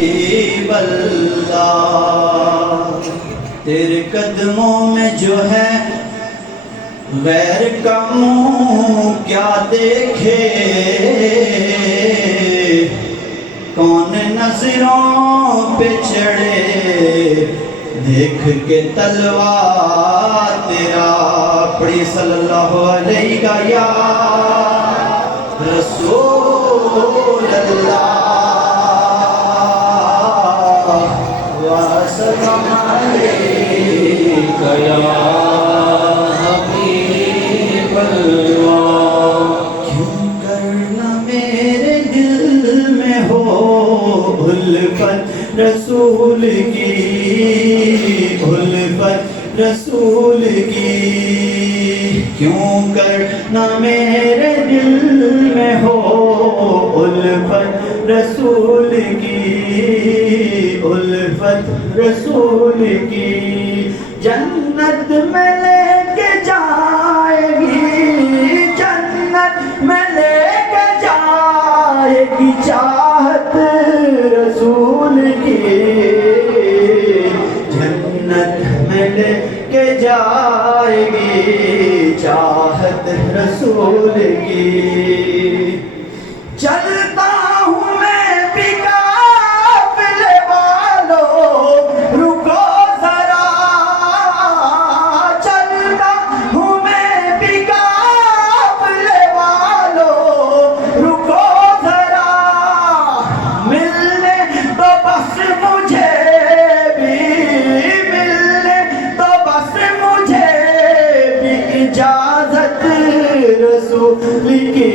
حبیب اللہ، تیرے قدموں میں جو ہے غیر کا منہ کیا دیکھے، کون نظروں پہ چڑھے دیکھ کے تلوار تیرا، پڑھی صلی اللہ علیہ یا رسول اللہ وسلم علیک یا حبیب اللہ۔ کیوں کرنا میرے دل میں ہو الفت رسول کی، الفت رسول کی، کیوں کرنا میرے دل میں ہو الفت رسول کی، الفت رسول کی، جنت میں لے کے جائے گی، جنت میں لے کے جائے گی چاہت رسول کی، جنت میں لے کے جائے گی چاہت رسول کی۔ چلتا ہوں میں بھی قافلے والوں رکو ذرا، چلتا ہوں میں بھی قافلے والوں رکو ذرا، ملنے تو بس مجھے بھی، ملنے تو بس مجھے بھی اجازت رسول کی،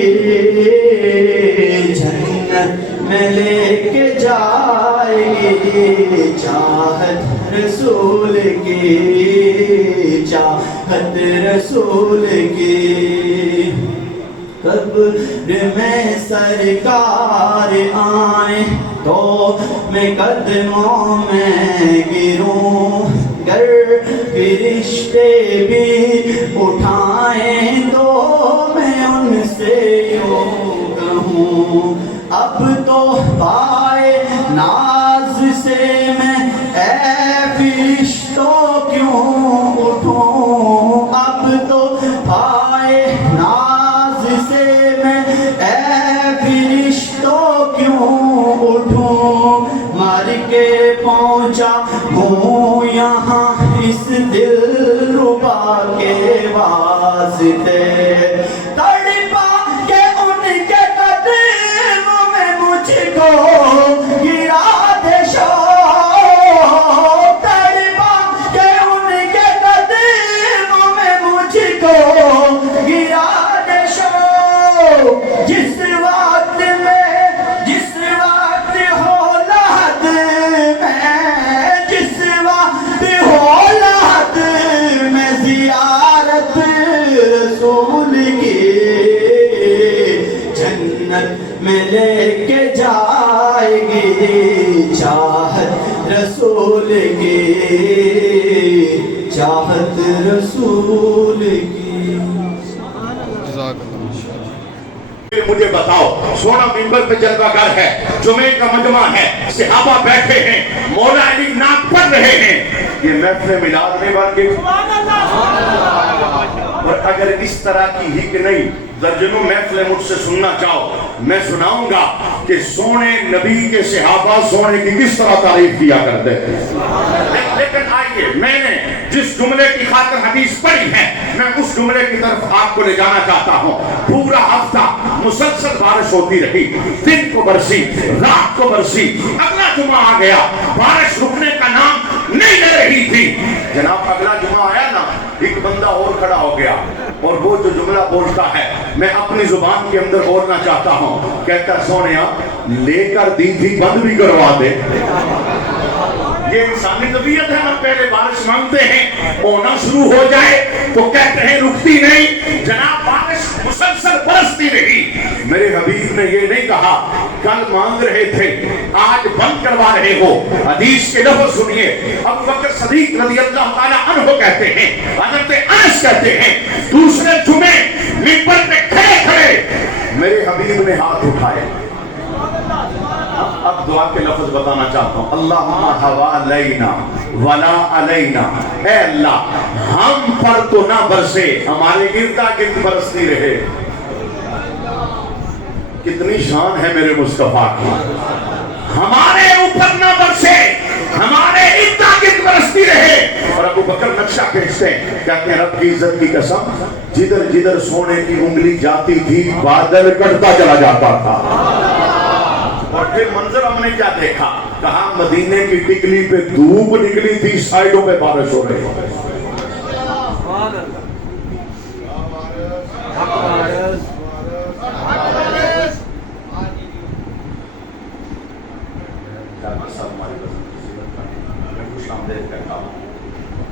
جنت میں لے کے جائے گی چاہت رسول کی، چاہت رسول کی۔ قبر میں سرکار آئیں تو میں قدموں میں گروں، گر فرشتے بھی اٹھائیں تو میں ان سے یوں کہوں، اب تو پائے ناز سے میں اے فرشتوں کیوں اٹھوں، اب تو پائے ناز سے میں اے فرشتوں کیوں اٹھوں، مر کے پہنچا ہوں یہاں اس دل ربا کے واسطے، تڑپا کے ان کے قدموں میں مجھ کو گرا دے شوق، تڑپا کے ان کے قدموں میں مجھ کو گرا دے شوق، جس وقت میں، جس وقت ہو لحد میں، جس وقت ہو لحد میں زیارت رسول کی، جنت میں لے کے جائے گی چاہت رسول کی، چاہت رسول کی۔ مجھے بتاؤ، سونا منبر پہ جلوہ گر ہے، جمعے کا مجمع ہے، صحابہ بیٹھے ہیں، مولا علی نعت پڑھ رہے ہیں، یہ محفل میلاد نہیں بن گئی؟ اور اگر اس طرح کی ہی کہ نہیں درجنوں محفل مجھ سے سننا چاہو، میں سناؤں گا کہ سونے نبی کے صحابہ سونے کی کس طرح تعریف کیا کرتے ہیں۔ لیکن آئیے، میں نے جس جملے کی خاطر حدیث پڑھی ہے، میں اس جملے کی طرف آپ کو لے جانا چاہتا ہوں۔ پورا ہفتہ مسلسل بارش ہوتی رہی، دن کو برسی، رات کو برسی، اگلا جمعہ آ گیا، بارش رکنے کا نام نہیں لے رہی تھی۔ جناب اگلا جمعہ آیا نا، ایک بندہ اور کھڑا ہو گیا، اور وہ جو جملہ بولتا ہے میں اپنی زبان کے اندر بولنا چاہتا ہوں، کہتا سونیا لے کر دی تھی بند بھی کروا دے۔ یہ انسانی طبیعت ہے، ہم پہلے بارش مانگتے ہیں، ہونا شروع ہو جائے تو کہتے ہیں رکتی نہیں۔ جناب بارش مسلسل برستی رہی، میرے حبیب نے یہ نہیں کہا کل مانگ رہے تھے آج بند کروا رہے ہو۔ حدیث کے لفظ سنیے، ابو بکر صدیق رضی اللہ تعالی عنہ کہتے ہیں، حضرت انس کہتے ہیں، دوسرے جمعے منبر پہ کھڑے کھڑے میرے حبیب نے ہاتھ اٹھائے، اب دعا کے لفظ بتانا چاہتا ہوں. اللہم حوالینا ولا علینا. اے اللہ ہم پر تو نہ برسے, ہمارے گردا گرد برستی رہے. کتنی شان ہے میرے مصطفیٰ کی. ہمارے اوپر نہ برسے, ہمارے اردا گرد برستی رہے. اور ابو بکر نقشہ کھینچتے ہیں, کہتے ہیں رب کی عزت کی قسم, جدھر جدھر سونے کی انگلی جاتی تھی بادل کٹتا چلا جاتا تھا. اور پھر منظر ہم نے کیا دیکھا, کہا مدینے کی ٹکلی پہ دھوپ نکلی تھی, سائیڈوں پہ بارش ہو رہی.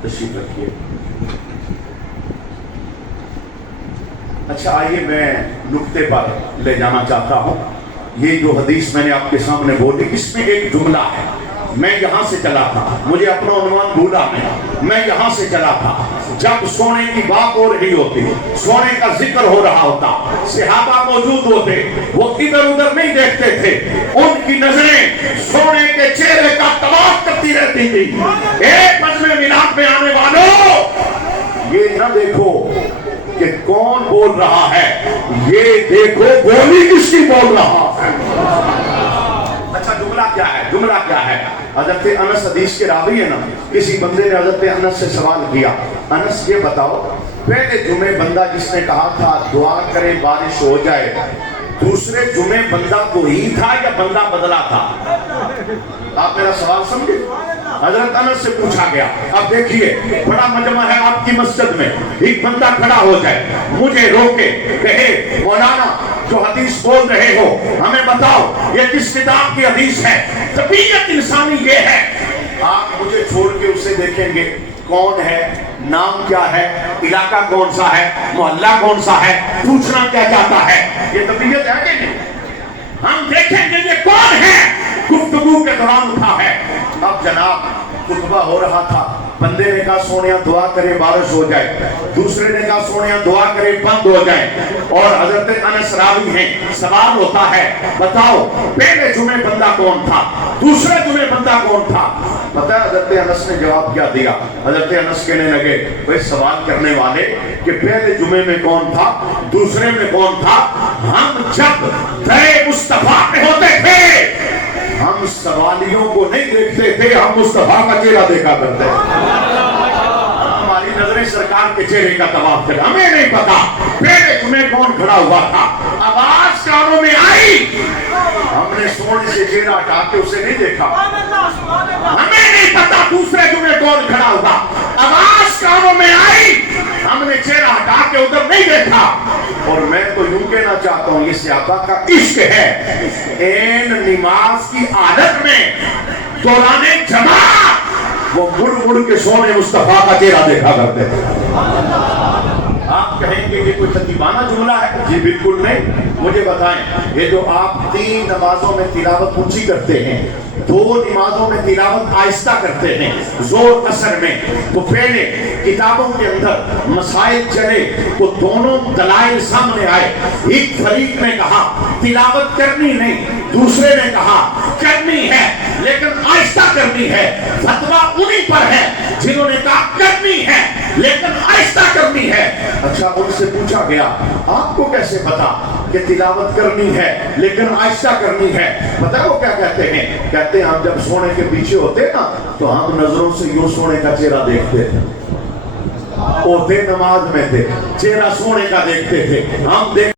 تشریف رکھیے. اچھا آئیے میں نقطے پر لے جانا چاہتا ہوں. یہ جو حدیث میں نے آپ کے سامنے بولی, اس میں ایک جملہ ہے. میں یہاں سے چلا تھا, مجھے اپنا عنوان بھولا نہیں, میں یہاں سے چلا تھا. جب سونے کی بات ہو رہی ہوتی, سونے کا ذکر ہو رہا ہوتا, صحابہ موجود ہوتے, وہ ادھر ادھر نہیں دیکھتے تھے, ان کی نظریں سونے کے چہرے کا طواف کرتی رہتی تھی. ایک مجمع میلاد میں آنے والوں, یہ نہ دیکھو کہ کون بول رہا ہے, یہ دیکھو بولی کس کی بول رہا ہے. اچھا جملہ کیا ہے, جملہ کیا ہے؟ حضرت انس حدیث کے راوی ہے نا, کسی بندے نے حضرت انس سے سوال کیا, انس یہ بتاؤ پہلے جمعے بندہ جس نے کہا تھا دعا کرے بارش ہو جائے, دوسرے جمعے بندہ وہی تھا یا بندہ بدلا تھا؟ آپ میرا سوال سمجھے؟ حضرت انس سے پوچھا گیا. اب دیکھیے بڑا مجمع ہے آپ کی مسجد میں, ایک بندہ کھڑا ہو جائے, مجھے روکے, کہے مولانا جو حدیث بول رہے ہو ہمیں بتاؤ یہ کس کتاب کی حدیث ہے, طبیعت انسانی یہ ہے. آپ مجھے چھوڑ کے اسے دیکھیں گے کون ہے, نام کیا ہے, علاقہ کون سا ہے, محلہ کون سا ہے, پوچھنا کیا چاہتا ہے, یہ طبیعت ہے کہ نہیں؟ ہم دیکھیں گے یہ کون ہے, گفتگو کے دوران اٹھا ہے. اب جناب خطبہ ہو رہا تھا, بندے نے کہا سونیا دعا کرے بارش ہو جائے, دوسرے نے کہا سونیا دعا کرے بند ہو جائے. اور حضرت انس راوی ہیں, سوال ہوتا ہے بتاؤ پہلے جمعے بندہ کون تھا, دوسرے جمعے بندہ کون تھا؟ پتہ ہے حضرت انس نے جواب کیا دیا؟ حضرت انس کہنے لگے بھئی سوال کرنے والے کہ پہلے جمعے میں کون تھا, دوسرے میں کون تھا, ہم جب درے مصطفیٰ پہ ہوتے تھے ہم سوالیوں کو نہیں دیکھتے تھے, ہم مصطفیٰ کا چہرہ دیکھا کرتے. ہماری نظریں سرکار کے چہرے کا طواف کریں. ہمیں نہیں پتا پہلے جمعے کون کھڑا ہوا تھا, آواز کانوں میں آئی, ہم نے سونے سے چہرہ ہٹا کے اسے نہیں دیکھا. ہمیں نہیں پتا دوسرے جمعے کون کھڑا ہوا, آواز کانوں میں آئی, ہم نے چہرہ ہٹا کے ادھر نہیں دیکھا. اور میں تو یوں کہنا چاہتا ہوں یہ صحابہ کا عشق ہے, این نماز کی عادت میں دوران جماعت وہ مڑ مڑ کے سونے مصطفیٰ کا چہرہ دیکھا کرتے تھے. آپ کہیں گے یہ کوئی خطیبانہ جملہ ہے؟ جی بالکل نہیں. مجھے بتائیں یہ جو آپ 3 نمازوں میں تلاوت اونچی کرتے ہیں, 2 نمازوں میں تلاوت آہستہ کرتے ہیں, زور اثر میں, تو پہلے کتابوں کے اندر مسائل چلے تو دونوں دلائل سامنے آئے. ایک فریق نے کہا تلاوت کرنی نہیں, دوسرے نے کہا کرنی ہے لیکن آہستہ کرنی ہے. فتویٰ انہی پر ہے جنہوں نے کہا کرنی ہے لیکن آہستہ کرنی ہے. اچھا ان سے پوچھا گیا آپ کو کیسے پتا کہ تلاوت کرنی ہے لیکن آہستہ کرنی ہے؟ پتہ ہے وہ کیا کہتے ہیں؟ کہتے ہیں ہم جب سونے کے پیچھے ہوتے نا تو ہم نظروں سے یوں سونے کا چہرہ دیکھتے تھے, ہوتے نماز میں تھے, چہرہ سونے کا دیکھتے تھے, ہم دیکھ